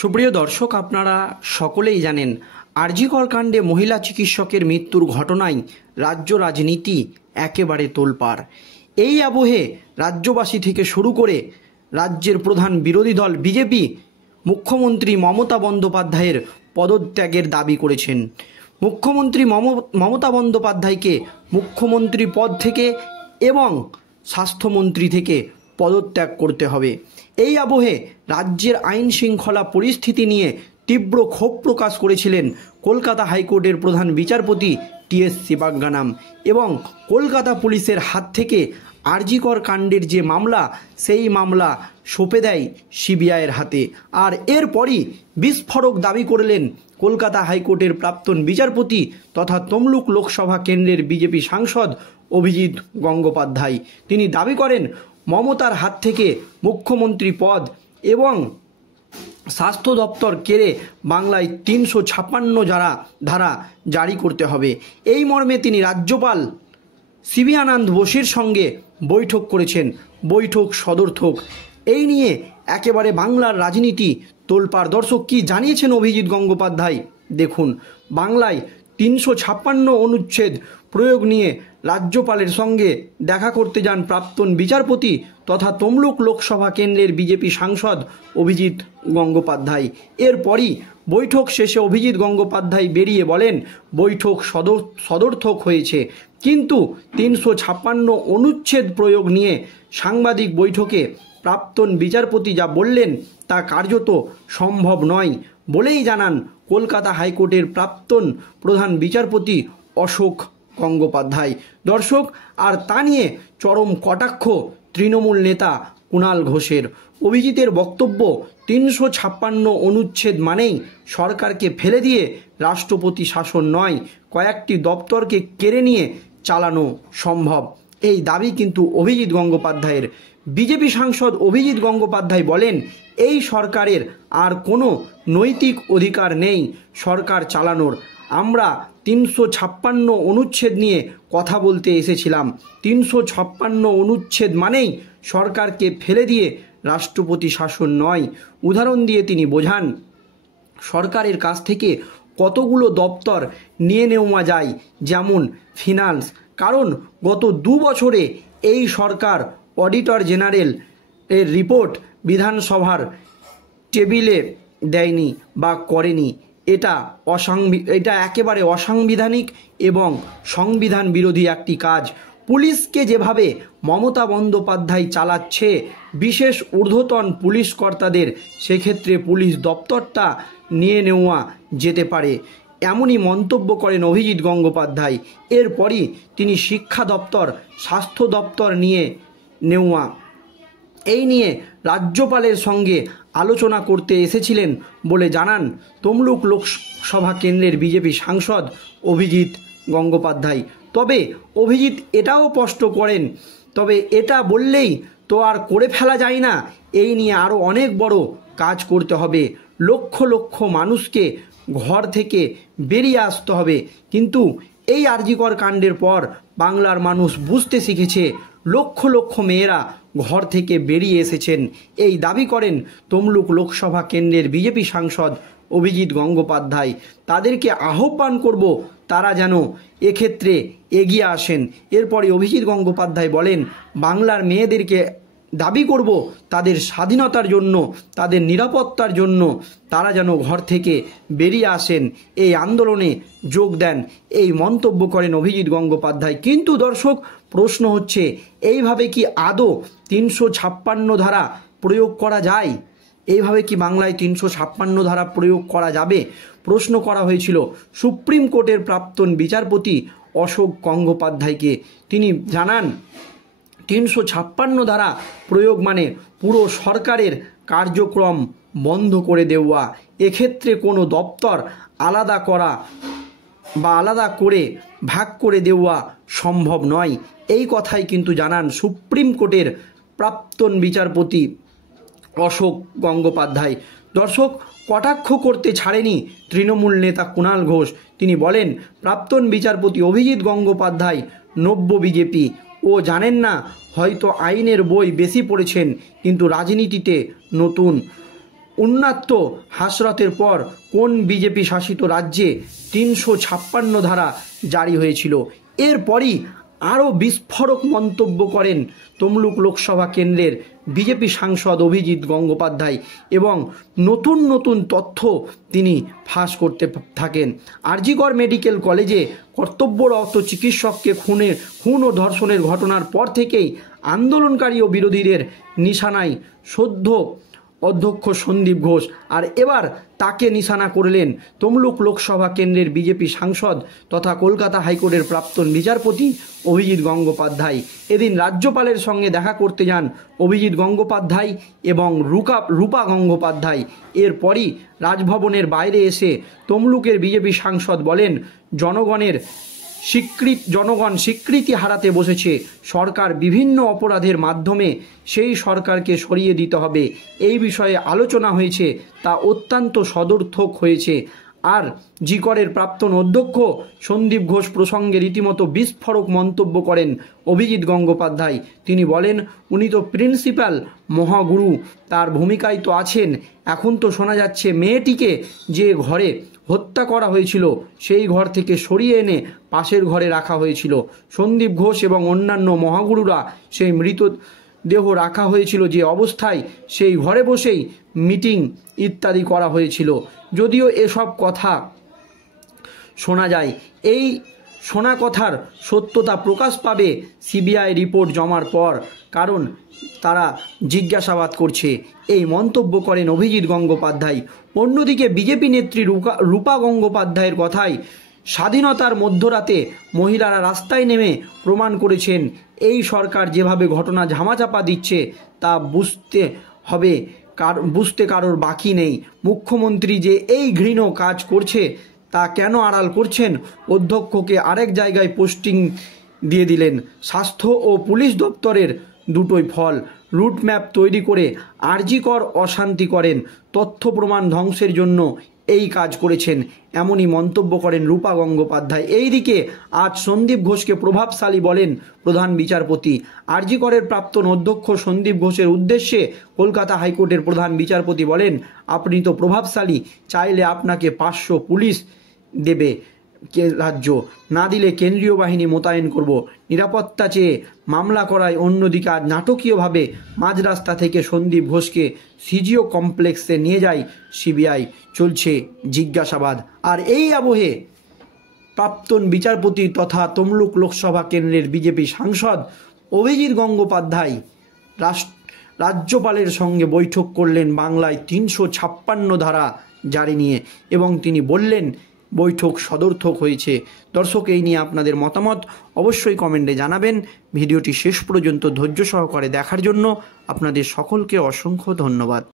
সুপ্রিয় দর্শক, আপনারা সকলেই জানেন আরজিকর কাণ্ডে মহিলা চিকিৎসকের মৃত্যুর ঘটনায় রাজ্য রাজনীতি একেবারে তোলপাড়। এই আবহে রাজ্যবাসী থেকে শুরু করে রাজ্যের প্রধান বিরোধী দল বিজেপি মুখ্যমন্ত্রী মমতা বন্দ্যোপাধ্যায়ের পদত্যাগের দাবি করেছেন। মুখ্যমন্ত্রী মমতা বন্দ্যোপাধ্যায়কে মুখ্যমন্ত্রী পদ থেকে এবং স্বাস্থ্যমন্ত্রী থেকে পদত্যাগ করতে হবে। এই আবহে রাজ্যের আইন শৃঙ্খলা পরিস্থিতি নিয়ে তীব্র ক্ষোভ প্রকাশ করেছিলেন কলকাতা হাইকোর্টের প্রধান বিচারপতি টি.এস. শিবাজ্ঞানাম এবং কলকাতা পুলিশের হাত থেকে আরজিকর কাণ্ডের যে মামলা, সেই মামলা সঁপে দেয় সিবিআইয়ের হাতে। আর এরপরই বিস্ফোরক দাবি করলেন কলকাতা হাইকোর্টের প্রাক্তন বিচারপতি তথা তমলুক লোকসভা কেন্দ্রের বিজেপি সাংসদ অভিজিৎ গঙ্গোপাধ্যায়। তিনি দাবি করেন মমতার হাত থেকে মুখ্যমন্ত্রী পদ এবং স্বাস্থ্য দপ্তর কেড়ে বাংলায় ৩৫৬ ধারা জারি করতে হবে। এই মর্মে তিনি রাজ্যপাল সিবি আনন্দ বোসের সঙ্গে বৈঠক করেছেন। বৈঠক সদর্থক। এই নিয়ে একেবারে বাংলার রাজনীতি তোলপাড়। দর্শক, কি জানিয়েছেন অভিজিৎ গঙ্গোপাধ্যায় দেখুন। বাংলায় ৩৫৬ অনুচ্ছেদ প্রয়োগ নিয়ে রাজ্যপালের সঙ্গে দেখা করতে যান প্রাক্তন বিচারপতি তথা তমলুক লোকসভা কেন্দ্রের বিজেপি সাংসদ অভিজিৎ গঙ্গোপাধ্যায়। এরপরই বৈঠক শেষে অভিজিৎ গঙ্গোপাধ্যায় বেরিয়ে বলেন, বৈঠক সদর্থক হয়েছে, কিন্তু ৩৫৬ অনুচ্ছেদ প্রয়োগ নিয়ে সাংবাদিক বৈঠকে প্রাক্তন বিচারপতি যা বললেন তা কার্যত সম্ভব নয় বলেই জানান কলকাতা হাইকোর্টের প্রাক্তন প্রধান বিচারপতি অশোক গঙ্গোপাধ্যায়। দর্শক, আর তা নিয়ে চরম কটাক্ষ তৃণমূল নেতা কুণাল ঘোষের। অভিজিতের বক্তব্য, ৩৫৬ অনুচ্ছেদ মানেই সরকারকে ফেলে দিয়ে রাষ্ট্রপতি শাসন নয়, কয়েকটি দপ্তরকে কেড়ে নিয়ে চালানো সম্ভব। এই দাবি কিন্তু অভিজিৎ গঙ্গোপাধ্যায়ের। বিজেপি সাংসদ অভিজিৎ গঙ্গোপাধ্যায় বলেন, এই সরকারের আর কোনো নৈতিক অধিকার নেই সরকার চালানোর। আমরা ৩৫৬ অনুচ্ছেদ নিয়ে কথা বলতে এসেছিলাম। ৩৫৬ অনুচ্ছেদ মানেই সরকারকে ফেলে দিয়ে রাষ্ট্রপতি শাসন নয়। উদাহরণ দিয়ে তিনি বোঝান সরকারের কাছ থেকে কতগুলো দপ্তর নিয়ে নেওয়া যায়, যেমন ফিনান্স। কারণ গত ২ বছরে এই সরকার অডিটর জেনারেল এর রিপোর্ট বিধানসভার টেবিলে দেয়নি বা করেনি। এটা একেবারে অসাংবিধানিক এবং সংবিধান বিরোধী একটি কাজ। পুলিশকে যেভাবে মমতা বন্দ্যোপাধ্যায় চালাচ্ছে বিশেষ ঊর্ধ্বতন পুলিশ কর্তাদের, সেক্ষেত্রে পুলিশ দপ্তরটা নিয়ে নেওয়া যেতে পারে, এমনই মন্তব্য করেন অভিজিৎ গঙ্গোপাধ্যায়। এরপরই তিনি শিক্ষা দপ্তর, স্বাস্থ্য দপ্তর নিয়ে নেওয়া এই নিয়ে রাজ্যপালের সঙ্গে আলোচনা করতে এসেছিলেন বলে জানান তমলুক লোকসভা কেন্দ্রের বিজেপি সাংসদ অভিজিৎ গঙ্গোপাধ্যায়। তবে অভিজিৎ এটাও স্পষ্ট করেন, তবে এটা বললেই তো আর করে ফেলা যায় না, এই নিয়ে আরও অনেক বড় কাজ করতে হবে। লক্ষ লক্ষ মানুষকে ঘর থেকে বেরিয়ে আসতে হবে। কিন্তু এই আরজিকর কাণ্ডের পর বাংলার মানুষ বুঝতে শিখেছে, লক্ষ লক্ষ মেয়েরা ঘর থেকে বেরিয়ে এসেছেন। এই দাবি করেন তমলুক লোকসভা কেন্দ্রের বিজেপি সাংসদ অভিজিৎ গঙ্গোপাধ্যায়। তাদেরকে আহ্বান করব তারা যেন এক্ষেত্রে এগিয়ে আসেন। এরপরে অভিজিৎ গঙ্গোপাধ্যায় বলেন, বাংলার মেয়েদেরকে দাবি করব তাদের স্বাধীনতার জন্য, তাদের নিরাপত্তার জন্য তারা যেন ঘর থেকে বেরিয়ে আসেন, এই আন্দোলনে যোগ দেন। এই মন্তব্য করেন অভিজিৎ গঙ্গোপাধ্যায়। কিন্তু দর্শক, প্রশ্ন হচ্ছে, এইভাবে কি আদৌ ৩৫৬ ধারা প্রয়োগ করা যায়? এইভাবে কি বাংলায় ৩৫৬ ধারা প্রয়োগ করা যাবে? প্রশ্ন করা হয়েছিল সুপ্রিম কোর্টের প্রাক্তন বিচারপতি অশোক গঙ্গোপাধ্যায়কে। তিনি জানান ৩৫৬ ধারা প্রয়োগ মানে পুরো সরকারের কার্যক্রম বন্ধ করে দেওয়া। এক্ষেত্রে কোনো দপ্তর আলাদা করা বা আলাদা করে ভাগ করে দেওয়া সম্ভব নয়। এই কথাই কিন্তু জানান সুপ্রিম কোর্টের প্রাক্তন বিচারপতি অশোক গঙ্গোপাধ্যায়। দর্শক, কটাক্ষ করতে ছাড়েনি তৃণমূল নেতা কুণাল ঘোষ। তিনি বলেন, প্রাক্তন বিচারপতি অভিজিৎ গঙ্গোপাধ্যায় নব্য বিজেপি, ও জানেন না, হয়তো আইনের বই বেশি পড়েছেন কিন্তু রাজনীতিতে নতুন। উন্মাত্ত হাসরতের পর কোন বিজেপি শাসিত রাজ্যে ৩৫৬ ধারা জারি হয়েছিল। এরপরই আরও বিস্ফোরক মন্তব্য করেন তমলুক লোকসভা কেন্দ্রের বিজেপি সাংসদ অভিজিৎ গঙ্গোপাধ্যায় এবং নতুন নতুন তথ্য তিনি ফাঁস করতে থাকেন। আরজিকর মেডিকেল কলেজে কর্তব্যরত চিকিৎসককে খুন ও ধর্ষণের ঘটনার পর থেকেই আন্দোলনকারী ও বিরোধীদের নিশানায় সদ্য অধ্যক্ষ সন্দীপ ঘোষ, আর এবার তাকে নিশানা করলেন তমলুক লোকসভা কেন্দ্রের বিজেপি সাংসদ তথা কলকাতা হাইকোর্টের প্রাক্তন বিচারপতি অভিজিৎ গঙ্গোপাধ্যায়। এদিন রাজ্যপালের সঙ্গে দেখা করতে যান অভিজিৎ গঙ্গোপাধ্যায় এবং রূপা গঙ্গোপাধ্যায়। এরপরই রাজভবনের বাইরে এসে তমলুকের বিজেপি সাংসদ বলেন, জনগণ স্বীকৃতি হারাতে বসেছে। সরকার বিভিন্ন অপরাধের মাধ্যমে সেই সরকারকে সরিয়ে দিতে হবে। এই বিষয়ে আলোচনা হয়েছে, তা অত্যন্ত সদর্থক হয়েছে। আর জিকরের প্রাক্তন অধ্যক্ষ সন্দীপ ঘোষ প্রসঙ্গে রীতিমতো বিস্ফোরক মন্তব্য করেন অভিজিৎ গঙ্গোপাধ্যায়। তিনি বলেন, উনি তো প্রিন্সিপাল মহাগুরু, তার ভূমিকায় তো আছেন। এখন তো শোনা যাচ্ছে মেয়েটিকে যে ঘরে হত্যা করা হয়েছিল সেই ঘর থেকে সরিয়ে এনে পাশের ঘরে রাখা হয়েছিল। সন্দীপ ঘোষ এবং অন্যান্য মহাগুরুরা সেই মৃতদেহ রাখা হয়েছিল যে অবস্থায় সেই ঘরে বসেই মিটিং ইত্যাদি করা হয়েছিল। যদিও এসব কথা শোনা যায়, এই শোনা কথার সত্যতা প্রকাশ পাবে সিবিআই রিপোর্ট জমার পর, কারণ তারা জিজ্ঞাসাবাদ করছে। এই মন্তব্য করেন অভিজিৎ গঙ্গোপাধ্যায়। অন্যদিকে বিজেপি নেত্রী রূপা গঙ্গোপাধ্যায়ের কথায় স্বাধীনতার মধ্যরাতে মহিলারা রাস্তায় নেমে প্রমাণ করেছেন এই সরকার যেভাবে ঘটনা ঝামাচাপা দিচ্ছে তা বুঝতে কারোর বাকি নেই। মুখ্যমন্ত্রী যে এই ঘৃণ্য কাজ করছে তা কেন আড়াল করছেন? অধ্যক্ষকে আরেক জায়গায় পোস্টিং দিয়ে দিলেন। স্বাস্থ্য ও পুলিশ দপ্তরের দুটোই ফল। রুটম্যাপ তৈরি করে আরজিকর অশান্তি করেন, তথ্য প্রমাণ ধ্বংসের জন্য এই কাজ করেছেন, এমনই মন্তব্য করেন রূপা গঙ্গোপাধ্যায়। এইদিকে আজ সন্দীপ ঘোষকে প্রভাবশালী বলেন প্রধান বিচারপতি। আরজিকরের প্রাক্তন অধ্যক্ষ সন্দীপ ঘোষের উদ্দেশ্যে কলকাতা হাইকোর্টের প্রধান বিচারপতি বলেন, আপনি তো প্রভাবশালী, চাইলে আপনাকে 500 পুলিশ দেবে রাজ্য, না দিলে কেন্দ্রীয় বাহিনী মোতায়েন করব। নিরাপত্তা চেয়ে মামলা করায় অন্যদিকে আজ নাটকীয়ভাবে মাঝ রাস্তা থেকে সন্দীপ ঘোষকে সিজিও কমপ্লেক্সে নিয়ে যায় সিবিআই। চলছে জিজ্ঞাসাবাদ। আর এই আবহে প্রাক্তন বিচারপতি তথা তমলুক লোকসভা কেন্দ্রের বিজেপি সাংসদ অভিজিৎ গঙ্গোপাধ্যায় রাজ্যপালের সঙ্গে বৈঠক করলেন বাংলায় ৩৫৬ ধারা জারি নিয়ে, এবং তিনি বললেন বৈঠক সদর্থক হয়েছে। দর্শক, এই নিয়ে আপনাদের মতামত অবশ্যই কমেন্টে জানাবেন। ভিডিওটি শেষ পর্যন্ত ধৈর্য সহকারে দেখার জন্য আপনাদের সকলকে অসংখ্য ধন্যবাদ।